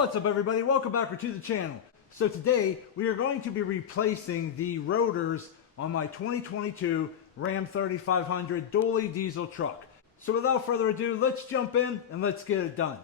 What's up everybody, welcome back to the channel. So today we are going to be replacing the rotors on my 2022 Ram 3500 dually diesel truck. So without further ado, let's jump in and let's get it done.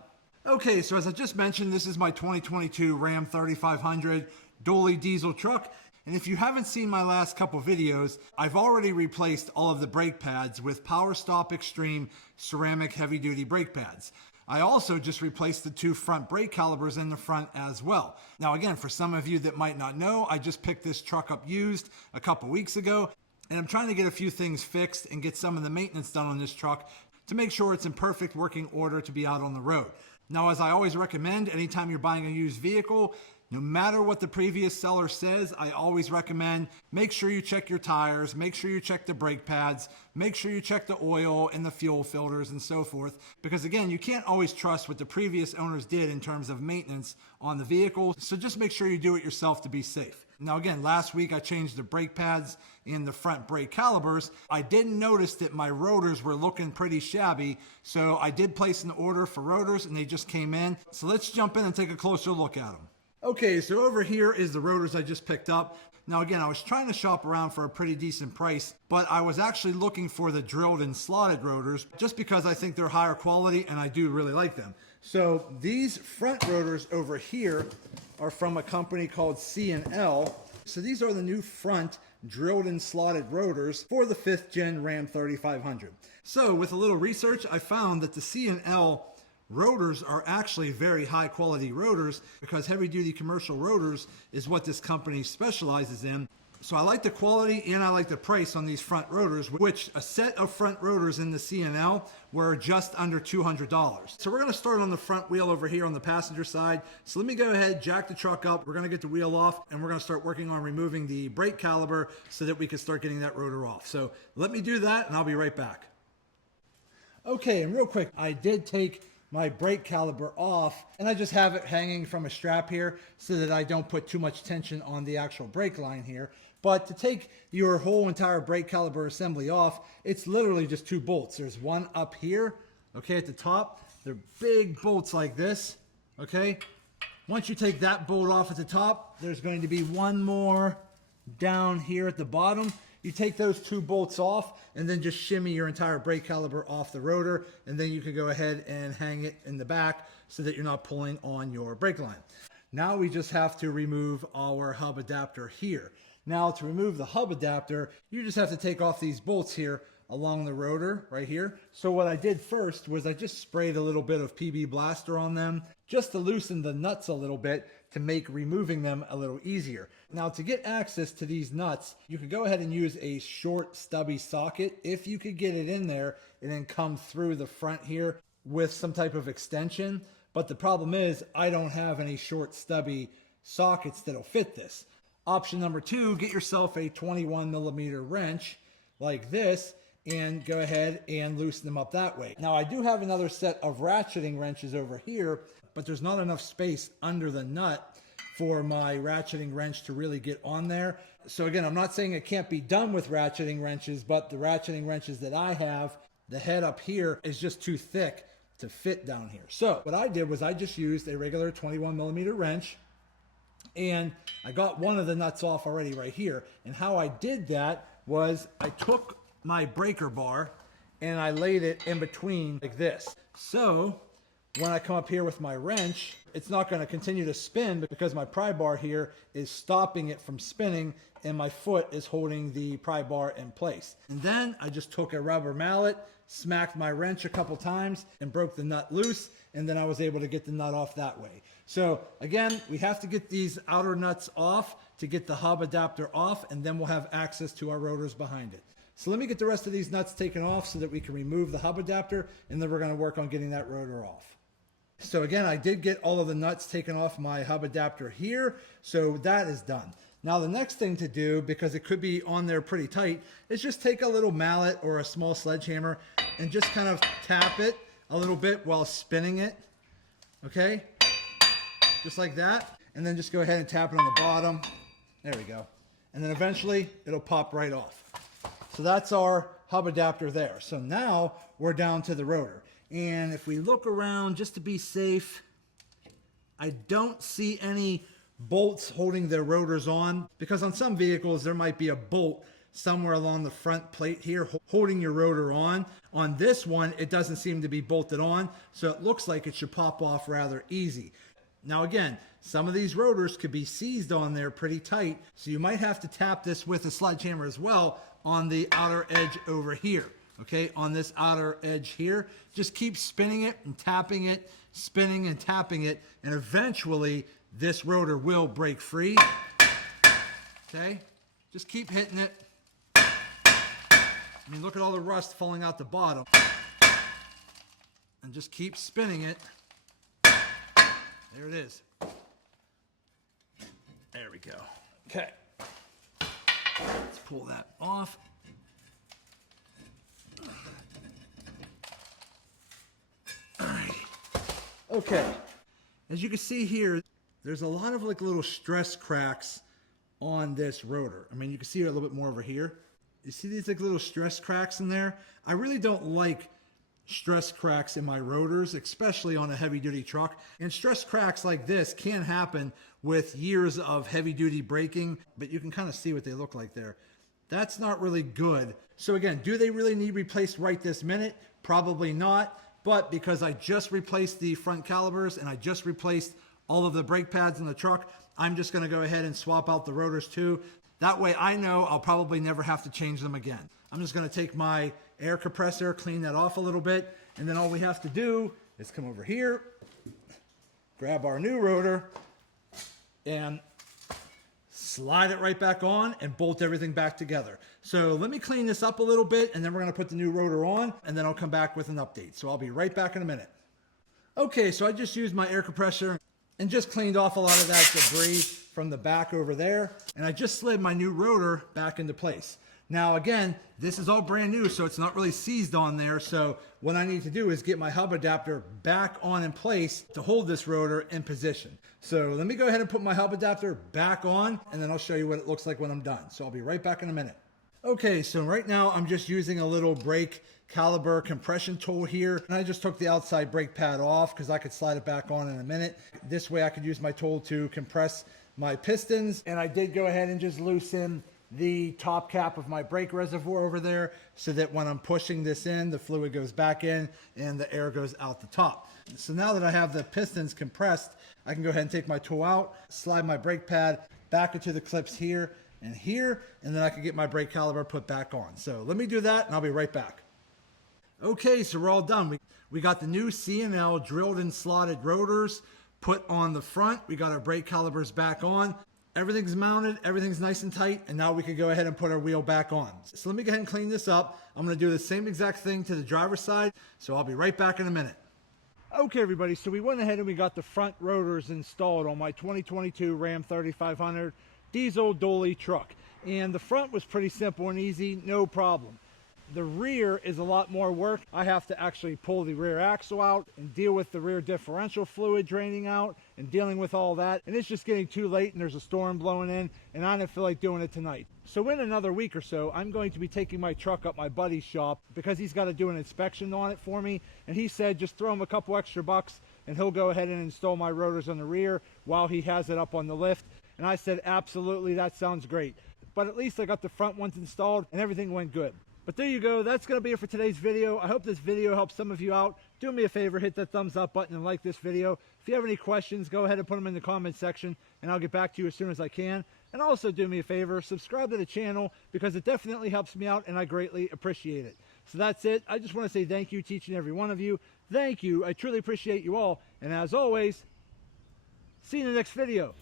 Okay, so as I just mentioned, this is my 2022 Ram 3500 dually diesel truck. And if you haven't seen my last couple videos, I've already replaced all of the brake pads with Power Stop Extreme ceramic heavy duty brake pads. I also just replaced the two front brake calipers in the front as well. Now again, for some of you that might not know, I just picked this truck up used a couple weeks ago, and I'm trying to get a few things fixed and get some of the maintenance done on this truck to make sure it's in perfect working order to be out on the road. Now, as I always recommend, anytime you're buying a used vehicle, no matter what the previous seller says, I always recommend make sure you check your tires, make sure you check the brake pads, make sure you check the oil and the fuel filters and so forth. Because again, you can't always trust what the previous owners did in terms of maintenance on the vehicle. So just make sure you do it yourself to be safe. Now again, last week I changed the brake pads and the front brake calipers. I didn't notice that my rotors were looking pretty shabby, so I did place an order for rotors and they just came in. So let's jump in and take a closer look at them. Okay, so over here is the rotors I just picked up. Now again, I was trying to shop around for a pretty decent price, but I was actually looking for the drilled and slotted rotors just because I think they're higher quality and I do really like them. So these front rotors over here are from a company called C&L. So these are the new front drilled and slotted rotors for the 5th gen Ram 3500. So with a little research, I found that the C&L rotors are actually very high quality rotors because heavy duty commercial rotors is what this company specializes in. So I like the quality and I like the price on these front rotors, which a set of front rotors in the C&L were just under $200. So we're going to start on the front wheel over here on the passenger side. So let me go ahead, jack the truck up. We're going to get the wheel off and we're going to start working on removing the brake caliper so that we can start getting that rotor off. So let me do that and I'll be right back. Okay, and real quick, I did take my brake caliper off and I just have it hanging from a strap here so that I don't put too much tension on the actual brake line here. But to take your whole entire brake caliper assembly off, it's literally just two bolts. There's one up here, okay, at the top. They're big bolts like this, okay? Once you take that bolt off at the top, there's going to be one more down here at the bottom. You take those two bolts off and then just shimmy your entire brake caliper off the rotor, and then you can go ahead and hang it in the back so that you're not pulling on your brake line. Now we just have to remove our hub adapter here. Now to remove the hub adapter, you just have to take off these bolts here along the rotor right here. So what I did first was I just sprayed a little bit of PB Blaster on them just to loosen the nuts a little bit to make removing them a little easier. Now to get access to these nuts, you could go ahead and use a short stubby socket if you could get it in there and then come through the front here with some type of extension. But the problem is I don't have any short stubby sockets that'll fit this. Option number two, get yourself a 21mm wrench like this and go ahead and loosen them up that way. Now I do have another set of ratcheting wrenches over here, but there's not enough space under the nut for my ratcheting wrench to really get on there. So again, I'm not saying it can't be done with ratcheting wrenches, but the ratcheting wrenches that I have, the head up here is just too thick to fit down here. So what I did was I just used a regular 21mm wrench, and I got one of the nuts off already right here. And how I did that was I took my breaker bar and I laid it in between like this. So when I come up here with my wrench, it's not going to continue to spin because my pry bar here is stopping it from spinning and my foot is holding the pry bar in place. And then I just took a rubber mallet, smacked my wrench a couple times and broke the nut loose, and then I was able to get the nut off that way. So again, we have to get these outer nuts off to get the hub adapter off, and then we'll have access to our rotors behind it. So let me get the rest of these nuts taken off so that we can remove the hub adapter, and then we're going to work on getting that rotor off. So again, I did get all of the nuts taken off my hub adapter here, so that is done. Now the next thing to do, because it could be on there pretty tight, is just take a little mallet or a small sledgehammer and just kind of tap it a little bit while spinning it, okay? Just like that, and then just go ahead and tap it on the bottom. There we go. And then eventually it'll pop right off. So that's our hub adapter there. So now we're down to the rotor. And if we look around just to be safe, I don't see any bolts holding their rotors on, because on some vehicles there might be a bolt somewhere along the front plate here holding your rotor on. On this one, it doesn't seem to be bolted on, so it looks like it should pop off rather easy. Now again, some of these rotors could be seized on there pretty tight, so you might have to tap this with a sledgehammer as well on the outer edge over here. Okay, on this outer edge here, just keep spinning it and tapping it, spinning and tapping it, and eventually this rotor will break free. Okay, just keep hitting it. I mean, look at all the rust falling out the bottom. And just keep spinning it. There it is. There we go. Okay. Let's pull that off. All right. Okay. As you can see here, there's a lot of like little stress cracks on this rotor. I mean, you can see it a little bit more over here. You see these like little stress cracks in there? I really don't like stress cracks in my rotors, especially on a heavy duty truck. And stress cracks like this can happen with years of heavy duty braking, but you can kind of see what they look like there. That's not really good. So again, do they really need replaced right this minute? Probably not. But because I just replaced the front calipers and I just replaced all of the brake pads in the truck, I'm just gonna go ahead and swap out the rotors too. That way I know I'll probably never have to change them again. I'm just gonna take my air compressor, clean that off a little bit, and then all we have to do is come over here, grab our new rotor, and slide it right back on and bolt everything back together. So let me clean this up a little bit, and then we're gonna put the new rotor on, and then I'll come back with an update. So I'll be right back in a minute. Okay, so I just used my air compressor and just cleaned off a lot of that debris from the back over there. And I just slid my new rotor back into place. Now again, this is all brand new, so it's not really seized on there. So what I need to do is get my hub adapter back on in place to hold this rotor in position. So let me go ahead and put my hub adapter back on, and then I'll show you what it looks like when I'm done. So I'll be right back in a minute. Okay, so right now I'm just using a little brake caliber compression tool here, and I just took the outside brake pad off because I could slide it back on in a minute. This way I could use my tool to compress my pistons, and I did go ahead and just loosen the top cap of my brake reservoir over there so that when I'm pushing this in, the fluid goes back in and the air goes out the top. So now that I have the pistons compressed, I can go ahead and take my tool out, slide my brake pad back into the clips here, and then I can get my brake caliper put back on. So let me do that and I'll be right back. Okay, so we're all done. We got the new C&L Drilled and Slotted Rotors put on the front. We got our brake calipers back on. Everything's mounted, everything's nice and tight, and now we can go ahead and put our wheel back on. So let me go ahead and clean this up. I'm gonna do the same exact thing to the driver's side, so I'll be right back in a minute. Okay, everybody, so we went ahead and we got the front rotors installed on my 2022 Ram 3500 diesel dolly truck. And the front was pretty simple and easy, no problem. The rear is a lot more work. I have to actually pull the rear axle out and deal with the rear differential fluid draining out and dealing with all that. And it's just getting too late and there's a storm blowing in and I didn't feel like doing it tonight. So in another week or so, I'm going to be taking my truck up my buddy's shop because he's got to do an inspection on it for me. And he said, just throw him a couple extra bucks and he'll go ahead and install my rotors on the rear while he has it up on the lift. And I said, absolutely, that sounds great. But at least I got the front ones installed and everything went good. But there you go, that's going to be it for today's video. I hope this video helps some of you out. Do me a favor, hit that thumbs up button and like this video. If you have any questions, go ahead and put them in the comment section and I'll get back to you as soon as I can. And also do me a favor, subscribe to the channel because it definitely helps me out and I greatly appreciate it. So that's it. I just want to say thank you to each and every one of you. Thank you. I truly appreciate you all. And as always, see you in the next video.